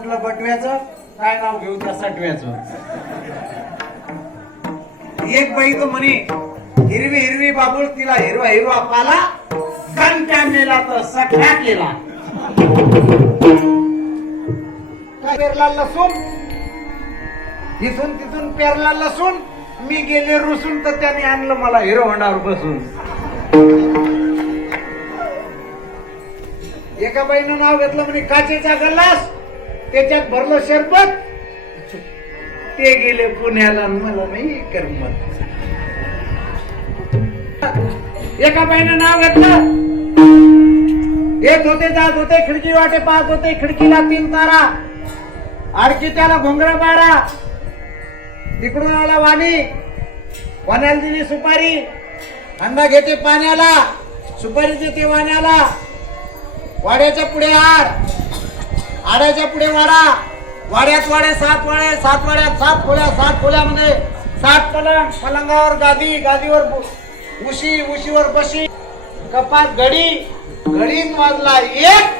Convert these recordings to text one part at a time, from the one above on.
कुठलं बटव्याचं, काय नाव घेऊ त्या सटव्याचं. एक बाई तो म्हणे हिरवी हिरवी बाबूळ, तिला हिरवा हिरवा पाला, गण नेला तर सख्या केला. पेरला लसूण, इथून तिथून पेरला लसूण, मी गेले रुसून तर त्याने आणलं मला हिरो होंडावर बसून. एका बाईनं नाव घेतलं म्हणे काचेचा गल्लास, त्याच्यात भरलं शरबत, ते गेले पुण्याला, मला नाही करमत. एका बाईनं नाव घेतलं, येत होते जात होते, खिडकी वाटे पाहत होते, खिडकीला 3 तारा, आडकी त्याला घोंगरा बारा. तिकडून आला वाणी, वाण्याला दिली सुपारी, अंडा घेते पाण्याला, सुपारी देते वाण्याला. वाड्याच्या पुढे आड, आड्याच्या पुढे वाडा, वाड्यात वाडे 7 वाडे, 7 वाड्यात 7 खोल्या, 7 खोल्यामध्ये 7 पलंग, पलंगावर गादी, गादीवर उशी, उशीवर बशी, कपात घडी, घडीत वाजला 1.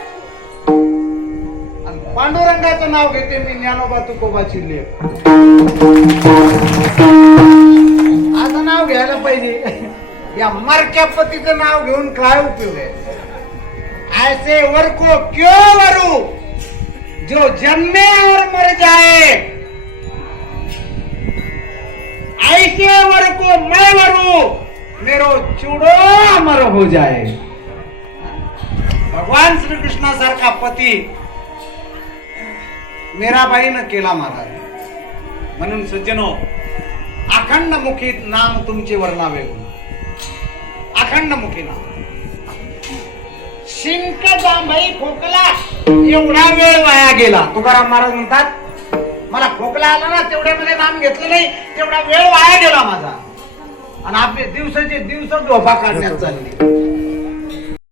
पांडुरंगाचं नाव घेते मी, ज्ञानोबा तुकोबाची लेख. असं नाव घ्यायला पाहिजे. या मरक्या पतीचं नाव घेऊन काय उपयोग आहे. ऐसे वर को क्यों वरू जो जन्मे और मर जाए, ऐसे वर को मैं वरू मेरो चूड़ो अमर हो जाए. भगवान श्री कृष्णासारखा पती मीराबाईनं केला महाराज. म्हणून सज्जनो, अखंड मुखी नाम तुमचे वर्णावे, अखंड मुखी नाम. शिंक जांभई खोकला, एवढा वेळ वाया गेला. तुकाराम महाराज म्हणतात, मला खोकला आला ना, तेवढ्यामध्ये नाम घेतलं नाही, तेवढा वेळ वाया गेला माझा. आणि आपले दिवसाचे दिवस झोपा काढण्यात चालली.